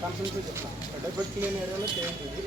Confidence చెప్తాను ఎడబెట్టి లేని ఏరియాలో చేయండి ఇది.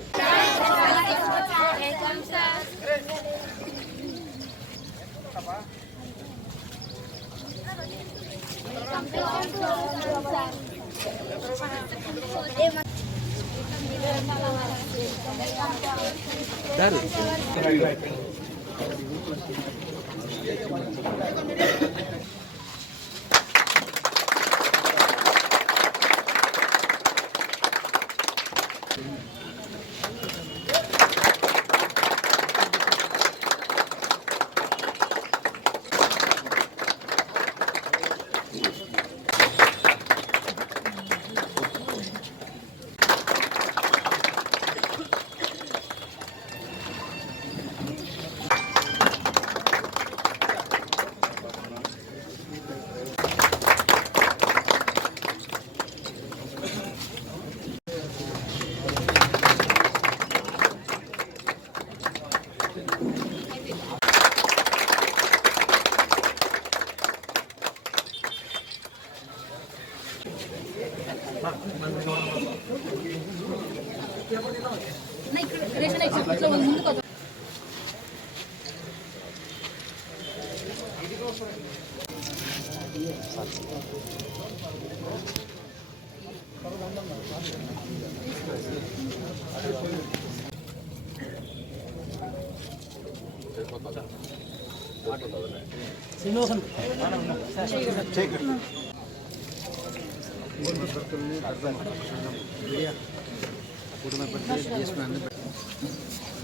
Srinivasan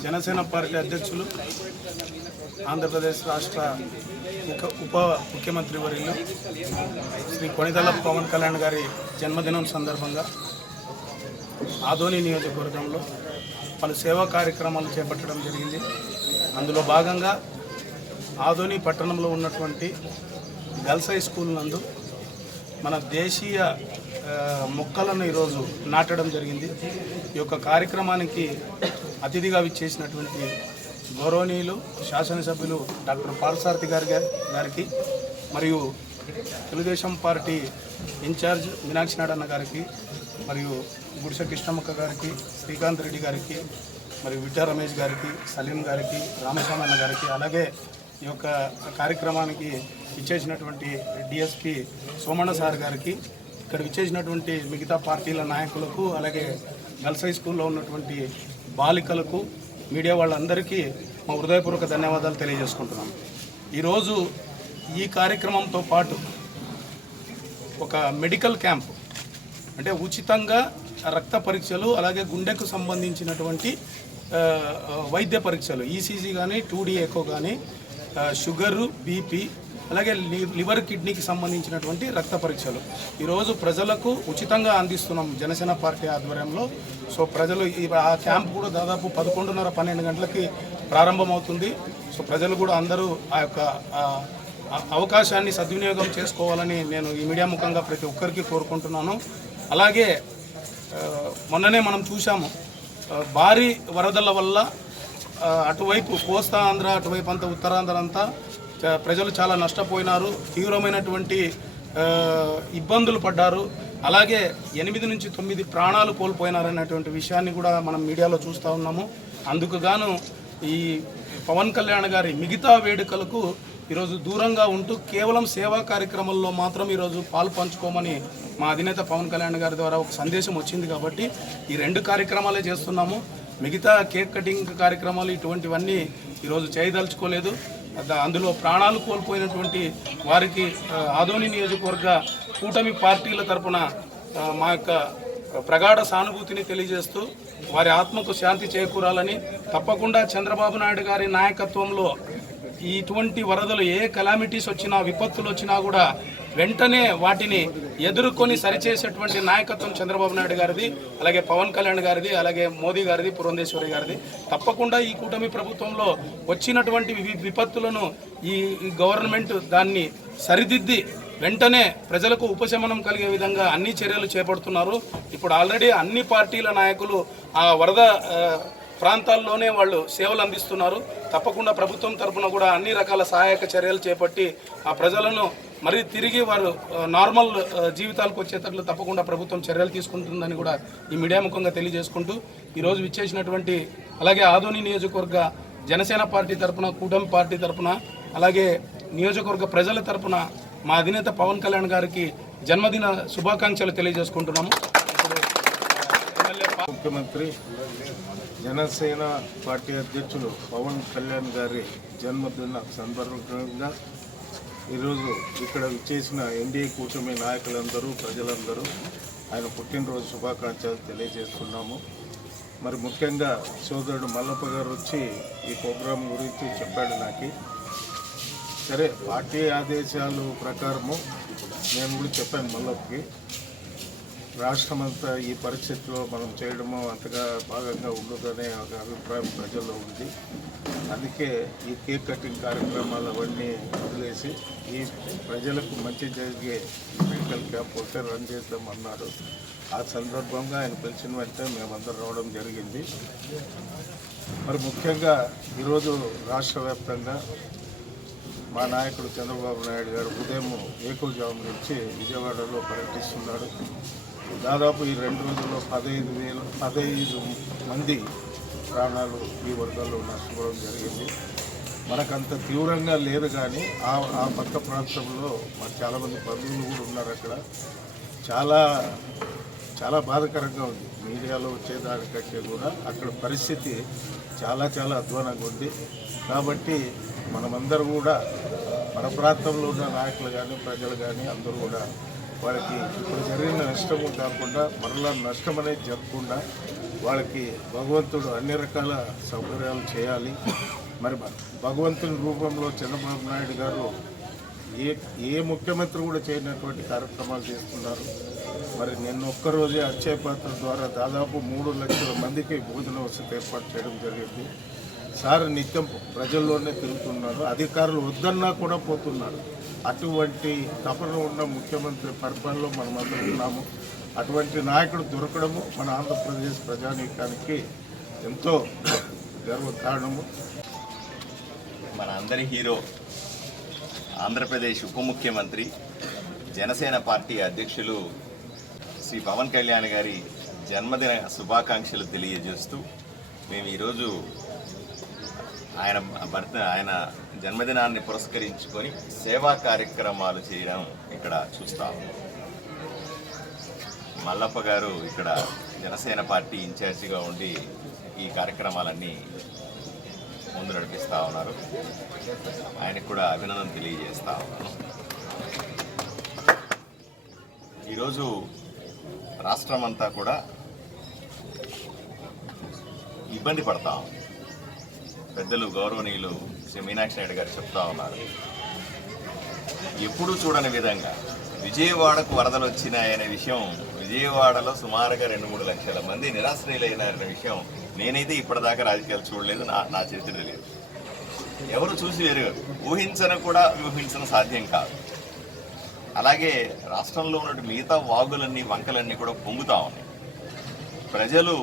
Janasena party అధ్యక్షులు ఆంధ్రప్రదేశ్ రాష్ట్ర ఉప ఉప ముఖ్యమంత్రి వర్యులు శ్రీ కొణిదల పవన్ కళ్యాణ్ గారి జన్మదినం సందర్భంగా ఆదోని నియోజకవర్గంలో పలు సేవా కార్యక్రమాలు చేపట్టడం జరిగింది. అందులో భాగంగా ఆదోని పట్టణంలో ఉన్నటువంటి గర్ల్స్ హై స్కూల్ నందు మన దేశీయ మొక్కలను ఈరోజు నాటడం జరిగింది. ఈ యొక్క కార్యక్రమానికి అతిథిగా చేసినటువంటి గౌరవనీయులు శాసనసభ్యులు డాక్టర్ పాలసారథి గారి గారికి మరియు తెలుగుదేశం పార్టీ ఇన్ఛార్జ్ మీనాక్షి నాడన్న గారికి మరియు గుడిసె కృష్ణమ్మక్క గారికి శ్రీకాంత్ రెడ్డి గారికి మరియు విద్యా రమేష్ గారికి సలీం గారికి రామస్వామి అన్న గారికి అలాగే ఈ యొక్క కార్యక్రమానికి ఇచ్చేసినటువంటి డిఎస్పి సోమణ సార్ గారికి ఇక్కడ చేసినటువంటి మిగతా పార్టీల నాయకులకు అలాగే గర్ల్స్ హై స్కూల్లో ఉన్నటువంటి బాలికలకు మీడియా వాళ్ళందరికీ మా హృదయపూర్వక ధన్యవాదాలు తెలియజేసుకుంటున్నాం ఈరోజు ఈ కార్యక్రమంతో పాటు ఒక మెడికల్ క్యాంప్ అంటే ఉచితంగా రక్త పరీక్షలు అలాగే గుండెకు సంబంధించినటువంటి వైద్య పరీక్షలు ఈసీజీ కానీ టూడీ ఎకో కానీ షుగరు బీపీ అలాగే లివర్ కిడ్నీకి సంబంధించినటువంటి రక్త పరీక్షలు. ఈరోజు ప్రజలకు ఉచితంగా అందిస్తున్నాం జనసేన పార్టీ ఆధ్వర్యంలో. సో ప్రజలు ఈ ఆ క్యాంప్ కూడా దాదాపు పదకొండున్నర పన్నెండు గంటలకి ప్రారంభమవుతుంది. సో ప్రజలు కూడా అందరూ ఆ యొక్క అవకాశాన్ని సద్వినియోగం చేసుకోవాలని నేను ఈ మీడియా ముఖంగా ప్రతి ఒక్కరికి కోరుకుంటున్నాను. అలాగే మొన్ననే మనం చూసాము భారీ వరదల వల్ల అటువైపు కోస్తా ఆంధ్ర అటువైపు అంతా ఉత్తరాంధ్ర అంతా ప్రజలు చాలా నష్టపోయినారు తీవ్రమైనటువంటి ఇబ్బందులు పడ్డారు. అలాగే ఎనిమిది నుంచి తొమ్మిది ప్రాణాలు కోల్పోయినారనేటువంటి విషయాన్ని కూడా మనం మీడియాలో చూస్తూ ఉన్నాము. అందుకు గాను ఈ పవన్ కళ్యాణ్ గారి మిగతా వేడుకలకు ఈరోజు దూరంగా ఉంటూ కేవలం సేవా కార్యక్రమాల్లో మాత్రం ఈరోజు పాలు పంచుకోమని మా అధినేత పవన్ కళ్యాణ్ గారి ద్వారా ఒక సందేశం వచ్చింది కాబట్టి ఈ రెండు కార్యక్రమాలే చేస్తున్నాము. మిగతా కేక్ కటింగ్ కార్యక్రమాలు ఇటువంటివన్నీ ఈరోజు చేయదలుచుకోలేదు. అందులో ప్రాణాలు కోల్పోయినటువంటి వారికి ఆదోని నియోజకవర్గ కూటమి పార్టీల తరపున మా యొక్క ప్రగాఢ సానుభూతిని తెలియజేస్తూ వారి ఆత్మకు శాంతి చేకూరాలని తప్పకుండా చంద్రబాబు నాయుడు గారి నాయకత్వంలో ఇటువంటి వరదలు ఏ కలామిటీస్ వచ్చినా విపత్తులు వచ్చినా కూడా వెంటనే వాటిని ఎదుర్కొని సరిచేసేటువంటి నాయకత్వం చంద్రబాబు నాయుడు గారిది అలాగే పవన్ కళ్యాణ్ గారిది అలాగే మోదీ గారిది పురంధేశ్వరి గారిది. తప్పకుండా ఈ కూటమి ప్రభుత్వంలో వచ్చినటువంటి విపత్తులను ఈ గవర్నమెంట్ దాన్ని సరిదిద్ది వెంటనే ప్రజలకు ఉపశమనం కలిగే విధంగా అన్ని చర్యలు చేపడుతున్నారు. ఇప్పుడు ఆల్రెడీ అన్ని పార్టీల నాయకులు ఆ వరద ప్రాంతాల్లోనే వాళ్ళు సేవలు అందిస్తున్నారు. తప్పకుండా ప్రభుత్వం తరఫున కూడా అన్ని రకాల సహాయక చర్యలు చేపట్టి ఆ ప్రజలను మరీ తిరిగి వారు నార్మల్ జీవితాలకు వచ్చేటట్లు తప్పకుండా ప్రభుత్వం చర్యలు తీసుకుంటుందని కూడా ఈ మీడియా ముఖంగా తెలియజేసుకుంటూ ఈరోజు విచ్చేసినటువంటి అలాగే ఆదోని నియోజకవర్గ జనసేన పార్టీ తరపున కూటమి పార్టీ తరపున అలాగే నియోజకవర్గ ప్రజల తరపున మా అధినేత పవన్ కళ్యాణ్ గారికి జన్మదిన శుభాకాంక్షలు తెలియజేసుకుంటున్నాము. ముఖ్యమంత్రి జనసేన పార్టీ అధ్యక్షులు పవన్ కళ్యాణ్ గారి జన్మదిన సందర్భంగా ఈరోజు ఇక్కడ చేసిన ఎన్డీఏ కూటమి నాయకులందరూ ప్రజలందరూ ఆయన పుట్టినరోజు శుభాకాంక్షలు తెలియజేస్తున్నాము. మరి ముఖ్యంగా సోదరుడు మల్లప్ప గారు వచ్చి ఈ ప్రోగ్రాం గురించి చెప్పాడు నాకు. సరే పార్టీ ఆదేశాలు ప్రకారము నేను కూడా చెప్పాను మల్లప్పకి. రాష్ట్రం అంతా ఈ పరిస్థితిలో మనం చేయడము అంతగా భాగంగా ఉండదనే ఒక అభిప్రాయం ప్రజల్లో ఉంది. అందుకే ఈ కేక్ కటింగ్ కార్యక్రమాలు అవన్నీ వదిలేసి ఈ ప్రజలకు మంచి జరిగే మెడికల్ క్యాంప్ ఒకటే రన్ చేద్దాం అన్నారు ఆ సందర్భంగా ఆయన పిలిచిన వెంటనే మేమందరం రావడం జరిగింది. మరి ముఖ్యంగా ఈరోజు రాష్ట్ర వ్యాప్తంగా మా నాయకుడు చంద్రబాబు నాయుడు గారు ఉదయం ఏకోజాము నుంచి విజయవాడలో పర్యటిస్తున్నాడు దాదాపు ఈ రెండు రోజుల్లో పదహైదు వేలు పదహైదు మంది ప్రాణాలు ఈ వర్గాల్లో నష్టపోవడం జరిగింది. మనకంత తీవ్రంగా లేదు కానీ ఆ ఆ పక్క ప్రాంతంలో మరి చాలామంది బంధువులు కూడా ఉన్నారు అక్కడ. చాలా చాలా బాధాకరంగా ఉంది. మీడియాలో వచ్చేదానికంటే కూడా అక్కడ పరిస్థితి చాలా చాలా అధ్వానంగా ఉంది. కాబట్టి మనమందరం కూడా మన ప్రాంతంలో ఉన్న నాయకులు కానీ ప్రజలు కానీ అందరూ కూడా వాళ్ళకి ఇప్పుడు జరిగిన నష్టము కాకుండా మరలా నష్టం అనేది జరగకుండా వాళ్ళకి భగవంతుడు అన్ని రకాల సౌకర్యాలు చేయాలి. మరి భగవంతుని రూపంలో చంద్రబాబు నాయుడు గారు ఏ ఏ ముఖ్యమంత్రి కూడా చేయనటువంటి కార్యక్రమాలు చేస్తున్నారు. మరి నిన్న ఒక్కరోజే అక్షయ పాత్ర ద్వారా దాదాపు మూడు లక్షల మందికి భోజన వసతి ఏర్పాటు చేయడం జరిగింది. సార్ నిత్యం ప్రజల్లోనే తిరుగుతున్నారు. అధికారులు వద్దన్నా కూడా పోతున్నారు. అటువంటి తపన ఉన్న ముఖ్యమంత్రి పరిపాలనలో మనం అందరున్నాము అటువంటి నాయకుడు దొరకడము మన ఆంధ్రప్రదేశ్ ప్రజానీకానికి ఎంతో గర్వకారణము మన అందరి హీరో ఆంధ్రప్రదేశ్ ఉప ముఖ్యమంత్రి జనసేన పార్టీ అధ్యక్షులు శ్రీ పవన్ కళ్యాణ్ గారి జన్మదిన శుభాకాంక్షలు తెలియజేస్తూ మేము ఈరోజు ఆయన భర్త ఆయన జన్మదినాన్ని పురస్కరించుకొని సేవా కార్యక్రమాలు చేయడం ఇక్కడ చూస్తాం మల్లప్ప గారు ఇక్కడ జనసేన పార్టీ ఇన్ఛార్జిగా ఉండి ఈ కార్యక్రమాలన్నీ ముందు నడిపిస్తూ ఉన్నారు. ఆయనకు కూడా అభినందన తెలియజేస్తా ఉన్నాను. ఈరోజు రాష్ట్రం అంతా కూడా ఇబ్బంది పడతా ఉంది. పెద్దలు గౌరవనీయులు శ్రీ మీనాక్షి నాయుడు గారు చెప్తా ఉన్నారు. ఎప్పుడూ చూడని విధంగా విజయవాడకు వరదలు వచ్చినాయనే విషయం విజయవాడలో సుమారుగా రెండు మూడు లక్షల మంది నిరాశ్రయులైనారనే విషయం నేనైతే ఇప్పటిదాకా రాజకీయాలు చూడలేదు నా నా చరిత్ర లేదు ఎవరు చూసి వేరు ఊహించను కూడా ఊహించడం సాధ్యం కాదు. అలాగే రాష్ట్రంలో ఉన్న మిగతా వాగులన్నీ వంకలన్నీ కూడా పొంగుతా ఉన్నాయి. ప్రజలు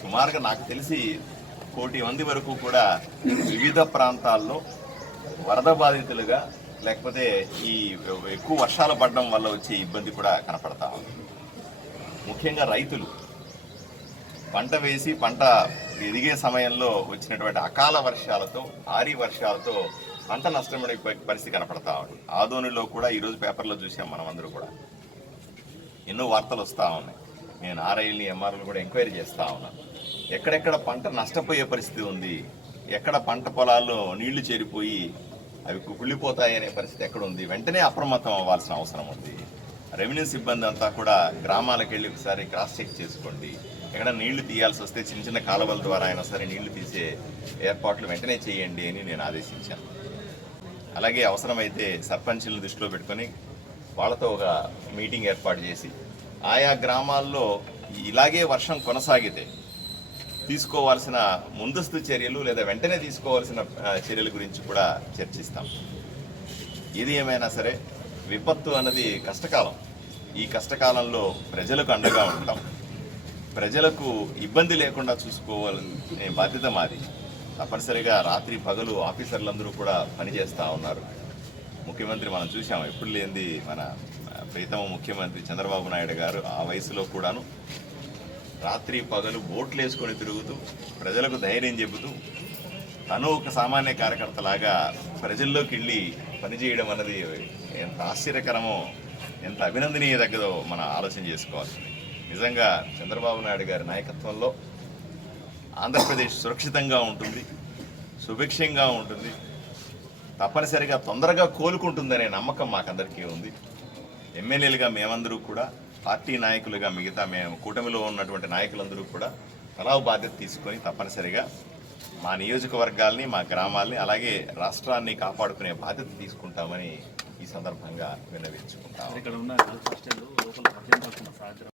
సుమారుగా నాకు తెలిసి కోటి మంది వరకు కూడా వివిధ ప్రాంతాల్లో వరద బాధితులుగా లేకపోతే ఈ ఎక్కువ వర్షాలు పడడం వల్ల వచ్చే ఇబ్బంది కూడా కనపడతా ఉంది. ముఖ్యంగా రైతులు పంట వేసి పంట ఎదిగే సమయంలో వచ్చినటువంటి అకాల వర్షాలతో భారీ వర్షాలతో పంట నష్టమైన పరిస్థితి కనపడతా ఉంది. ఆదోనిలో కూడా ఈరోజు పేపర్లో చూసాం మనం అందరూ కూడా. ఎన్నో వార్తలు వస్తూ ఉన్నాయి. నేను ఆర్ఐల్ని ఎంఆర్ఎల్ కూడా ఎంక్వైరీ చేస్తూ ఉన్నాను ఎక్కడెక్కడ పంట నష్టపోయే పరిస్థితి ఉంది? ఎక్కడ పంట పొలాల్లో నీళ్ళు చేరిపోయి అవి కుళ్ళిపోతాయనే పరిస్థితి ఎక్కడ ఉంది? వెంటనే అప్రమత్తం అవ్వాల్సిన అవసరం ఉంది. రెవెన్యూ సిబ్బంది అంతా కూడా గ్రామాలకు వెళ్ళి ఒకసారి క్రాస్ చెక్ చేసుకోండి. ఎక్కడ నీళ్ళు తీయాల్సి వస్తే చిన్న చిన్న కాలువల ద్వారా అయినా సరే నీళ్ళు తీసే ఏర్పాట్లు వెంటనే చేయండి అని నేను ఆదేశించాను. అలాగే అవసరమైతే సర్పంచులను దృష్టిలో పెట్టుకొని వాళ్ళతో ఒక మీటింగ్ ఏర్పాటు చేసి ఆయా గ్రామాల్లో ఇలాగే వర్షం కొనసాగితే తీసుకోవాల్సిన ముందస్తు చర్యలు లేదా వెంటనే తీసుకోవాల్సిన చర్యల గురించి కూడా చర్చిస్తాం. ఏది ఏమైనా సరే విపత్తు అన్నది కష్టకాలం. ఈ కష్టకాలంలో ప్రజలకు అండగా ఉంటాం. ప్రజలకు ఇబ్బంది లేకుండా చూసుకోవాలనే బాధ్యత మాది. తప్పనిసరిగా రాత్రి పగలు ఆఫీసర్లందరూ కూడా పనిచేస్తూ ఉన్నారు. ముఖ్యమంత్రి మనం చూసాం ఎప్పుడు లేనిది మన ప్రీతమ ముఖ్యమంత్రి చంద్రబాబు నాయుడు గారు ఆ వయసులో కూడాను రాత్రి పగలు బోట్లు వేసుకొని తిరుగుతూ ప్రజలకు ధైర్యం చెబుతూ తను ఒక సామాన్య కార్యకర్తలాగా ప్రజల్లోకి వెళ్ళి పనిచేయడం అన్నది ఎంత ఆశ్చర్యకరమో ఎంత అభినందనీయదగ్గదో మనం ఆలోచన చేసుకోవాలి. నిజంగా చంద్రబాబు నాయుడు గారి నాయకత్వంలో ఆంధ్రప్రదేశ్ సురక్షితంగా ఉంటుంది సుభిక్షంగా ఉంటుంది తప్పనిసరిగా తొందరగా కోలుకుంటుందనే నమ్మకం మాకందరికీ ఉంది. ఎమ్మెల్యేలుగా మేమందరూ కూడా పార్టీ నాయకులుగా మిగతా మేము కూటమిలో ఉన్నటువంటి నాయకులందరూ కూడా తలా బాధ్యత తీసుకొని తప్పనిసరిగా మా నియోజకవర్గాల్ని మా గ్రామాల్ని అలాగే రాష్ట్రాన్ని కాపాడుకునే బాధ్యత తీసుకుంటామని ఈ సందర్భంగా విన్నవించుకుంటాం